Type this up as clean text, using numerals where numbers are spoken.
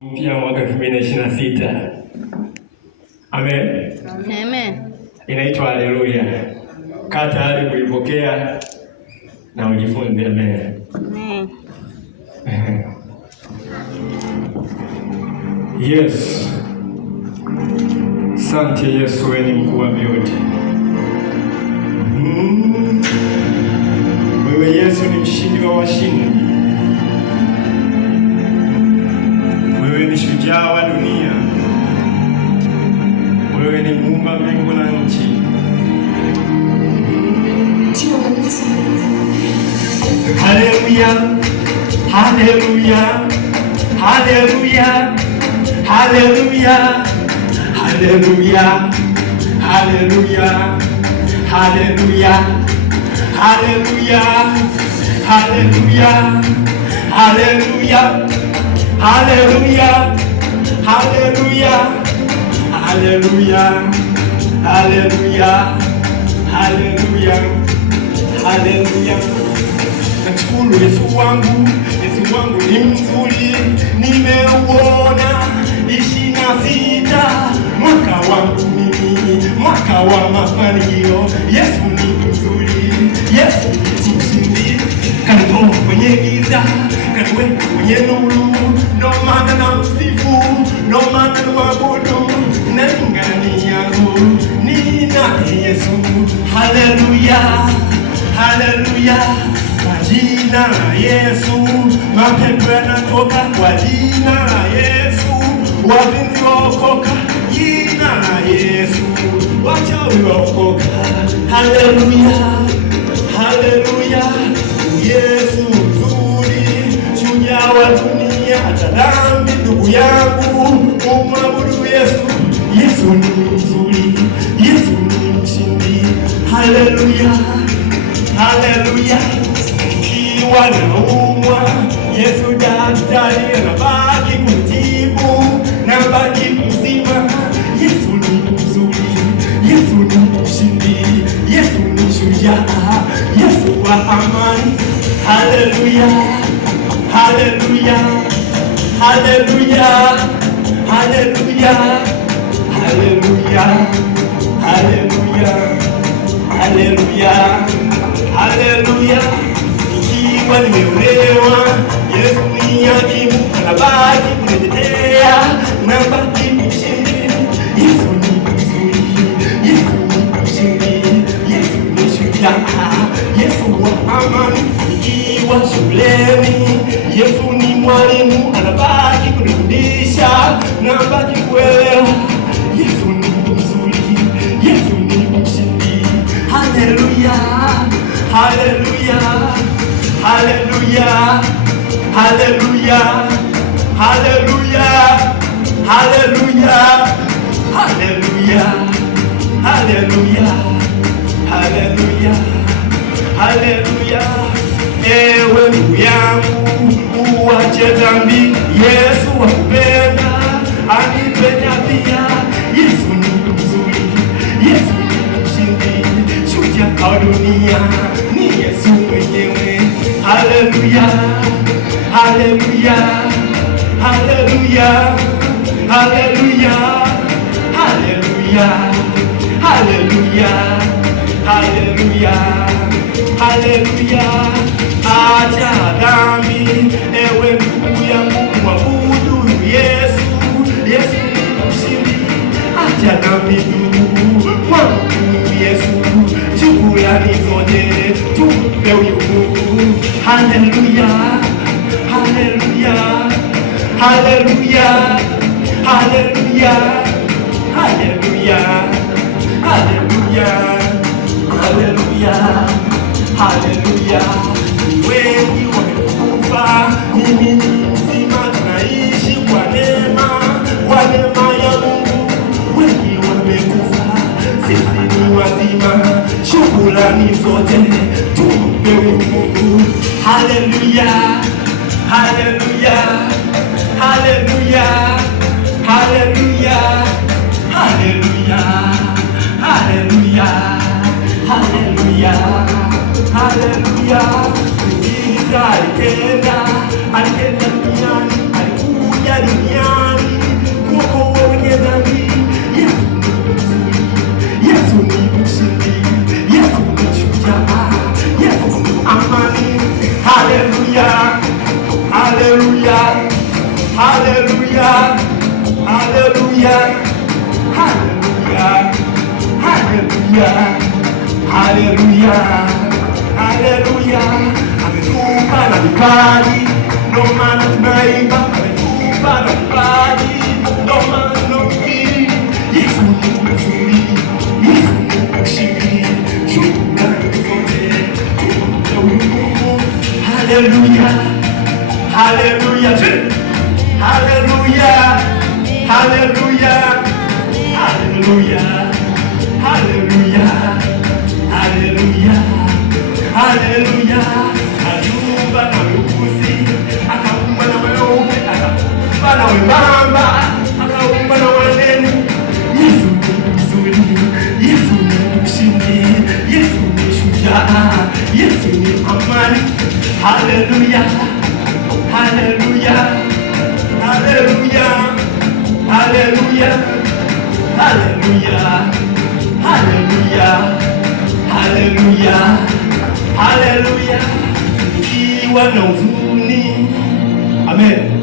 mpya mwaka 2026. Amen. Amen. Inaitwa haleluya. Kaa tayari kuipokea na ujifunze. Amen. Amen. Yes. Asante Yesu, wewe ni mkuu wa vyote. Wewe Yesu ni mshindi wa washindi. Wewe ni shujaa wa dunia. Wewe ni muumba mbingu na nchi. Haleluya. Haleluya. Haleluya. Haleluya. Haleluya. Haleluya. Haleluya. Haleluya. Haleluya. Haleluya. Haleluya. Haleluya. Haleluya. Haleluya. Haleluya. Haleluya. Nashukuru Yesu wangu ni mzuri, nimeuona 26 mwaka wangu mimi, mwaka wa mafanikio. Yesu ni mzuri, Yesu ni mshindi, kanitoa kwenye giza, kaniweka kwenye nuru. Ndo maana namsifu, ndo maana namwabudu, ndani yangu nina Yesu. Haleluya, haleluya. Kwa jina la Yesu mapepo yanatoka, kwa jina la Yesu wazinzi waokoka, jina la Yesu wachawi waokoka. Haleluya, haleluya. Yesu mzuri, shujaa wa dunia, hata dhambi ndugu yangu umwabudu Yesu. Yesu ni mzuri, Yesu ni mshindi. Haleluya, haleluya. Wanaumwa, Yesu daktari anabaki kutibu, nabaki mzima. Yesu ni mzuri, Yesu ni mshindi, Yesu ni shujaa, Yesu wa amani. Haleluya, haleluya, haleluya, haleluya, haleluya, haleluya, haleluya, haleluya. Nimeolewa, Yesu ni hakimu, anabaki kunitetea, nabaki mshindi. Yesu ni mzuri, Yesu ni mshindi, Yesu ni shujaa, Yesu wa amani. Nikiwa shuleni, Yesu ni mwalimu, anabaki kunifundisha, nabaki kuelewa. Yesu ni mzuri, Yesu ni mshindi. Haleluya, haleluya. Haleluya, haleluya, haleluya, haleluya, haleluya, haleluya, haleluya, haleluya. Ewe ndugu yangu, uache dhambi, Yesu akupenda, anipenda pia. Yesu ni mzuri, Yesu ni mshindi, shujaa wa dunia ni Yesu mwenyewe. Haleluya, haleluya, haleluya, haleluya, haleluya, haleluya, haleluya, haleluya. Acha dhambi, ewe ndugu yangu, mwabudu Yesu. Yesu ni mshindi, acha dhambi ndugu, mwabudu Yesu. Shukrani zote tumpe huyu Mungu. Haleluya, haleluya, haleluya, haleluya, haleluya, haleluya, haleluya, haleluya. Wengi wamekufa, mimi ni mzima, tunaishi kwa neema, kwa neema ya Mungu. Wengi wamekufa, sisi ni wazima, shukrani zote tumpe Mungu. Haleluya, haleluya, haleluya, haleluya, haleluya, haleluya, haleluya, haleluya. Alitenda duniani, alikuja duniani haleluya, haleluya, haleluya, haleluya, haleluya. Ametupa na vipaji, ndo maana tunaimba. Ametupa na vipaji, ndo maana tunahubiri. Yesu ni mzuri, Yesu ni mshindi. Shukrani zote kwa Mungu. Haleluya, haleluya, haleluya, haleluya, haleluya, haleluya, haleluya, haleluya. Aliumba na weusi, akaumba na weupe, akaumba na wembamba, akaumba na wanene. Yesu ni mzuri, Yesu ni mshindi, Yesu ni shujaa, Yesu ni amani. Haleluya, haleluya, haleluya, haleluya, haleluya, haleluya, haleluya, haleluya. Ikiwa na huzuni, amen.